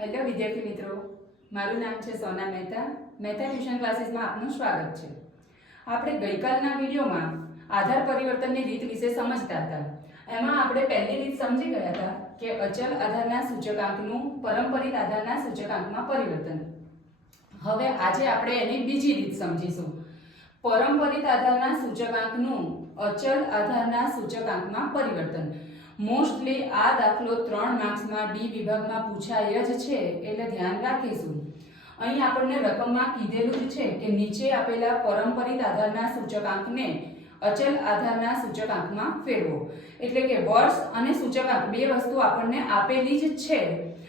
Hello વિદ્યાર્થી મિત્રો, મારું નામ છે સોના મહેતા. મહેતા ટ્યુશન ક્લાસીસમાં આપનું સ્વાગત છે. આપણે ગઈકાલના વિડીયોમાં આધાર પરિવર્તનની રીત વિશે સમજતા હતા. એમાં આપણે પહેલી રીત સમજી ગયા હતા કે અચલ આધારના સૂચકાંકનું પરંપરિત આધારના સૂચકાંકમાં પરિવર્તન. હવે આજે આપણે એની બીજી રીત સમજીશું. પરંપરિત આધારના સૂચકાંકનું અચલ આધારના સૂચકાંકમાં પરિવર્તન. મોસ્ટલી આ દાખલો 3 માર્ક્સમાં ડી વિભાગમાં પૂછાય જ છે, એટલે ધ્યાન રાખીશું. અહીં આપણને રકમમાં કીધેલું જ છે કે નીચે આપેલા પરંપરિત આધારના સૂચકાંકને અચલ આધારના સૂચકાંકમાં ફેરવો. એટલે કે વર્ષ અને સૂચકાંક બે વસ્તુ આપણને આપેલી જ છે,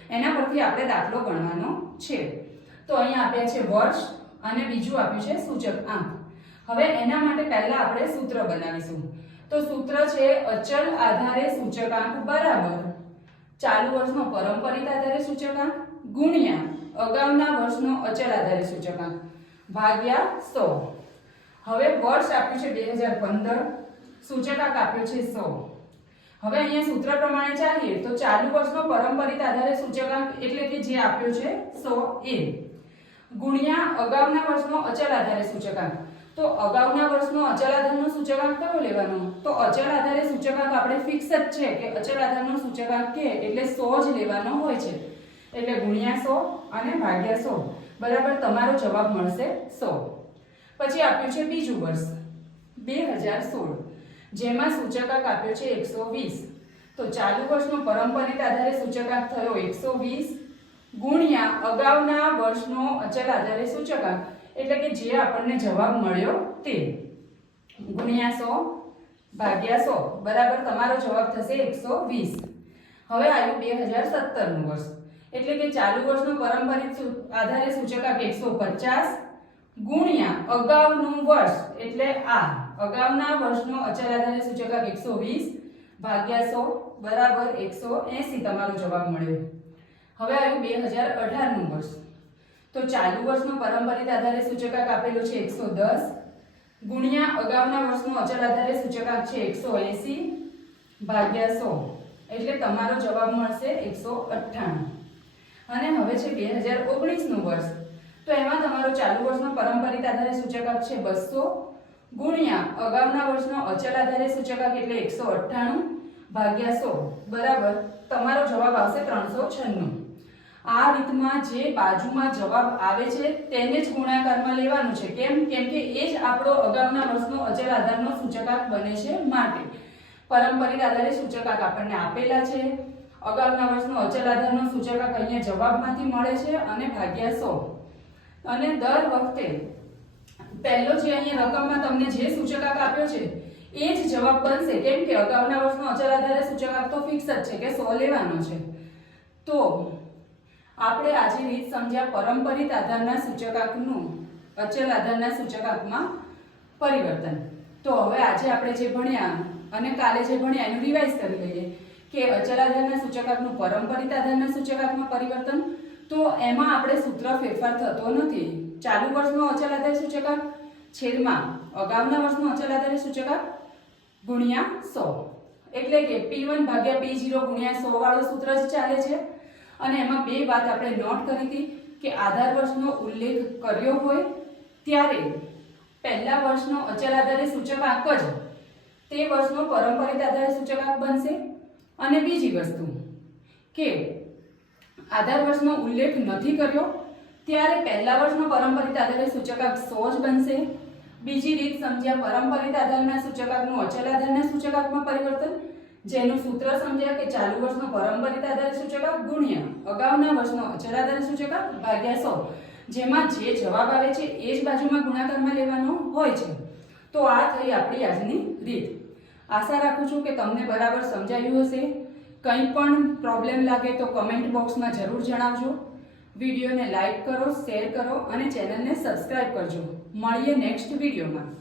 એના પરથી આપણે દાખલો ગણવાનો છે. તો અહીં આપ્યા છે વર્ષ અને બીજું આપ્યું છે સૂચકાંક. હવે એના માટે પહેલા આપણે સૂત્ર બનાવીશું. તો સૂત્ર છે અચલ આધારે સૂચકાંક બરાબર ચાલુ વર્ષનો પરંપરિત આધારે સૂચકાંક ગુણ્યા અગાઉના વર્ષનો અચલ આધારે સૂચકાંક ભાગ્યા 100. હવે વર્ષ આપ્યું છે 2015, સૂચકાંક આપ્યું છે 100. હવે અહીંયા સૂત્ર પ્રમાણે ચાલીએ તો ચાલુ વર્ષનો પરંપરિત આધારે સૂચકાંક એટલે કે જે આપ્યો છે 100 એ ગુણ્યા અગાઉના વર્ષનો અચલ આધારે સૂચકાંક. તો અગાઉના વર્ષનો અચલ આધારનો સૂચકાંક કયો લેવાનો? તો અચલ આધારે સૂચકાંક આપણે ફિક્સ જ છે કે અચલ આધારનો સૂચકાંક કે એટલે 100 જ લેવાનો હોય છે. એટલે ગુણ્યા 100 અને ભાગ્યા 100 બરાબર તમારો જવાબ મળશે 100. પછી આપ્યું છે બીજું વર્ષ 2016, જેમાં સૂચકાંક આપ્યો છે 120. તો ચાલુ વર્ષનો પરંપરિત આધારે સૂચકાંક થયો 120 ગુણ્યા અગાઉના વર્ષનો અચલ આધારે સૂચકાંક એટલે કે જે આપણને જવાબ મળ્યો તે ગુણ્યા 100 ભાગ્યા 100 બરાબર તમારો જવાબ થશે 120. હવે આવ્યું 2017 નું વર્ષ એટલે કે ચાલુ વર્ષનો પરંપરિત આધારે સૂચકાંક 150 ગુણ્યા અગાઉનું વર્ષ એટલે આ અગાઉના વર્ષનો અચલ આધારે સૂચકાંક 120 ભાગ્યા 100 બરાબર 180 તમારો જવાબ મળ્યો. હવે આવ્યું 2018 નું વર્ષ. તો ચાલુ વર્ષનો પરંપરિત આધારે સૂચકાંક આપેલો છે 110 ગુણ્યા અગાઉના વર્ષનો અચલ આધારે સૂચકાંક છે 180 ભાગ્યા 100 એટલે તમારો જવાબ મળશે 198. અને હવે છે 2019 નું વર્ષ. તો એમાં તમારો ચાલુ વર્ષનો પરંપરિત આધારે સૂચકાંક છે 200 ગુણ્યા અગાઉના વર્ષનો અચલ આધારે સૂચકાંક એટલે 198 ભાગ્યા 100 બરાબર તમારો જવાબ આવશે 396. આ રીતમાં જે બાજુમાં જવાબ આવે છે તેને જ ગુણાકારમાં લેવાનું છે. કેમ કે એ જ આપણો અગાઉના વર્ષનો અચલ આધારનો સૂચકાંક બને છે. માટે પરંપરિત આધારે સૂચકાંક આપણને આપેલા છે, અગાઉના વર્ષનો અચલ આધારનો સૂચકાંક અહીંયા જવાબમાંથી મળે છે અને ભાગ્યા 100. અને દર વખતે પહેલો જે અહીંયા રકમમાં તમને જે સૂચકાંક આપ્યો છે એ જ જવાબ બનશે. કેમ કે અગાઉના વર્ષનો અચલ આધારે સૂચકાંક તો ફિક્સ જ છે કે 100 લેવાનો છે. તો આપણે આજે રીત સમજ્યા પરંપરિત આધારના સૂચકાંકનું અચલ આધારના સૂચકાંકમાં પરિવર્તન. તો હવે આજે આપણે જે ભણ્યા અને કાલે જે ભણ્યા એનું રિવાઇઝ કરી લઈએ કે અચલ આધારના સૂચકાંકનું પરંપરિત આધારના સૂચકાંકમાં પરિવર્તન. તો એમાં આપણે સૂત્ર ફેરફાર થતો નથી. ચાલુ વર્ષનો અચલ આધાર સૂચકાંક છેદમાં અગાઉના વર્ષનો અચલ આધાર સૂચકાંક ગુણ્યા 100 એટલે કે P1 ભાગ્યા P0 ગુણ્યા 100 વાળું સૂત્ર જ ચાલે છે. અને એમાં બે વાત આપણે નોટ કરી હતી કે આધાર વર્ષનો ઉલ્લેખ કર્યો હોય ત્યારે પહેલા વર્ષનો અચલ આધારે સૂચકાંક જ તે વર્ષનો પરંપરિત આધારે સૂચકાંક બનશે. અને બીજી વસ્તુ કે આધાર વર્ષનો ઉલ્લેખ નથી કર્યો ત્યારે પહેલા વર્ષનો પરંપરિત આધારે સૂચકાંક 100 જ બનશે. બીજી રીત સમજ્યા પરંપરિત આધારના સૂચકાંકનું અચલ આધારના સૂચકાંકમાં પરિવર્તન, જેનું સૂત્ર સમજ્યા કે ચાલુ વર્ષનો પરંપરિત આધારે સૂચકાંક ગુણ્યા અગાઉના વર્ષનો અચલ આધારે સૂચકાંક ભાગ્યા 100. જેમાં જે જવાબ આવે છે એ જ બાજુમાં ગુણાકારમાં લેવાનો હોય છે. તો આ થઈ આપણી આજની રીત. આશા રાખું છું કે તમને બરાબર સમજાયું હશે. કંઈ પણ પ્રોબ્લેમ લાગે તો કમેન્ટ બોક્સમાં જરૂર જણાવજો. વિડીયોને લાઈક કરો, શેર કરો અને ચેનલને સબસ્ક્રાઇબ કરજો. મળીએ નેક્સ્ટ વિડીયોમાં.